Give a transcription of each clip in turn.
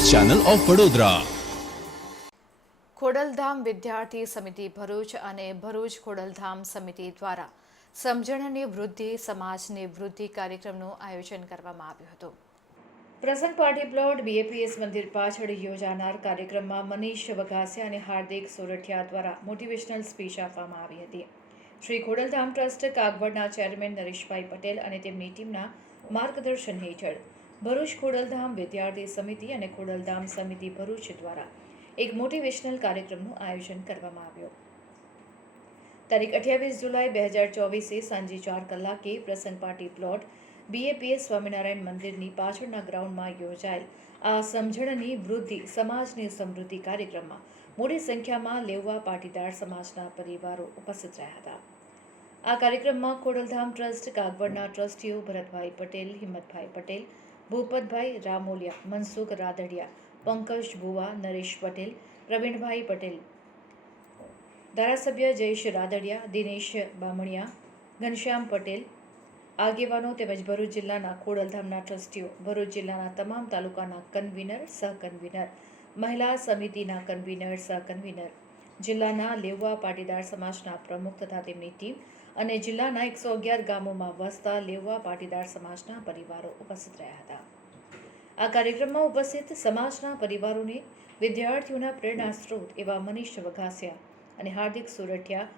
Channel of Vadodara. Khodaldham વિદ્યાર્થી સમિતિ ભરૂચ અને ભરૂચ ખોડલધામ સમિતિ દ્વારા સમજણની વૃદ્ધિ સમાજની વૃદ્ધિ કાર્યક્રમનું આયોજન કરવામાં આવ્યું હતું. પ્રસંગ પાર્ટી પ્લોટ બીએપીએસ મંદિર પાછળ યોજાનાર કાર્યક્રમમાં મનીષ વઘાસિયા અને હાર્દિક સોરઠિયા દ્વારા મોટિવેશનલ સ્પીચ આપવામાં આવી હતી. શ્રી ખોડલધામ ટ્રસ્ટ કાગવડના ચેરમેન નરેશભાઈ પટેલ અને તેમની ટીમના માર્ગદર્શન હેઠળ ભરૂચ ખોડલધામ વિદ્યાર્થી સમિતિ અને ખોડલધામ સમિતિ ભરૂચ દ્વારા એક મોટિવેશનલ કાર્યક્રમનું આયોજન કરવામાં આવ્યું. તારીખ અઠ્યાવીસ જુલાઈ બે હજાર ચોવીસે સાંજે ચાર કલાકે પ્રસંગ પાર્ટી પ્લોટ બીએપીએસ સ્વામિનારાયણ મંદિરની પાછળના ગ્રાઉન્ડમાં યોજાયેલ આ સમજણની વૃદ્ધિ, સમાજની સમૃદ્ધિ કાર્યક્રમમાં મોટી સંખ્યામાં લેવવા પાટીદાર સમાજના પરિવારો ઉપસ્થિત રહ્યા હતા. આ કાર્યક્રમમાં ખોડલધામ ટ્રસ્ટ, કાગવડના ટ્રસ્ટીઓ ભરતભાઈ પટેલ, હિંમતભાઈ પટેલ ભૂપતભાઈ રામોલિયા, મનસુખ રાદડિયા, પંકજ ભુવા, નરેશ પટેલ, પ્રવીણભાઈ પટેલ. ધારાસભ્ય જયેશ રાદડિયા, દિનેશ બામણિયા, ઘનશ્યામ પટેલ, આગેવાનો તેમજ ભરૂચ જિલ્લાના ખોડલધામના ટ્રસ્ટીઓ, ભરૂચ જિલ્લાના તમામ તાલુકાના કન્વીનર સહ કન્વીનર મહિલા સમિતિના કન્વીનર સહ કન્વીનર જિલ્લાના લેવા પાટીદાર સમાજના પ્રમુખ તથા તેમની ટીમ અને જિલ્લાના એકસો અગિયાર ગામોમાં વસતા લેવા પાટીદાર સમાજના પરિવારો ઉપસ્થિત રહ્યા હતા. આ કાર્યક્રમમાં ઉપસ્થિત સમાજના પરિવારોને વિદ્યાર્થીઓના પ્રેરણા સ્ત્રોત એવા મનીષ વઘાસિયા અને હાર્દિક સુરઠિયા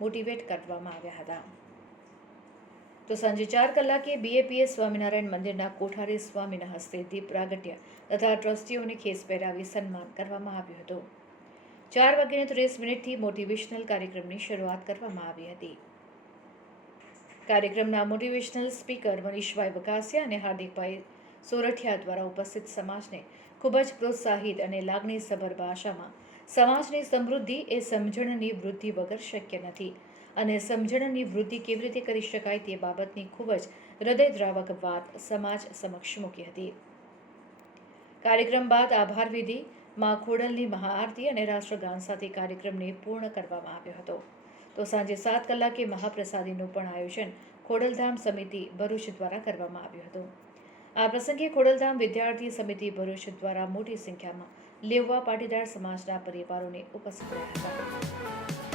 મોટિવેટ કરવામાં આવ્યા હતા. તો સાંજે ચાર કલાકે બીએપીએસ સ્વામિનારાયણ મંદિરના કોઠારી સ્વામીના હસ્તે દીપ પ્રાગટ્ય તથા ટ્રસ્ટીઓને ખેસ પહેરાવી સન્માન કરવામાં આવ્યું હતું. ચાર વાગ્યાને ત્રીસ મિનિટથી મોટિવેશનલ કાર્યક્રમની શરૂઆત કરવામાં આવી હતી. કાર્યક્રમના મોટિવેશનલ સ્પીકર મનીષભાઈ વકાસિયા અને હાર્દિકભાઈ સોરઠિયા દ્વારા ઉપસ્થિત સમાજને ખૂબ જ પ્રોત્સાહિત અને લાગણીસભર ભાષામાં સમાજની સમૃદ્ધિ એ સમજણની વૃદ્ધિ વગર શક્ય નથી. અને સમજણની વૃદ્ધિ કેવી રીતે કરી શકાય તે બાબતની ખૂબ જ હૃદયદ્રાવક વાત સમાજ સમક્ષ મૂકી હતી. કાર્યક્રમ બાદ આભાર વિધિ મા ખોડલની મહાઆરતી અને રાષ્ટ્રગાન સાથે કાર્યક્રમને પૂર્ણ કરવામાં આવ્યો હતો. તો સાંજે સાત કલાકે મહાપ્રસાદીનું પણ આયોજન ખોડલધામ સમિતિ ભરૂચ દ્વારા કરવામાં આવ્યું હતું. આ પ્રસંગે ખોડલધામ વિદ્યાર્થી સમિતિ ભરૂચ દ્વારા મોટી સંખ્યામાં લેવવા પાટીદાર સમાજના પરિવારોને ઉપસ્થિત રહ્યા હતા.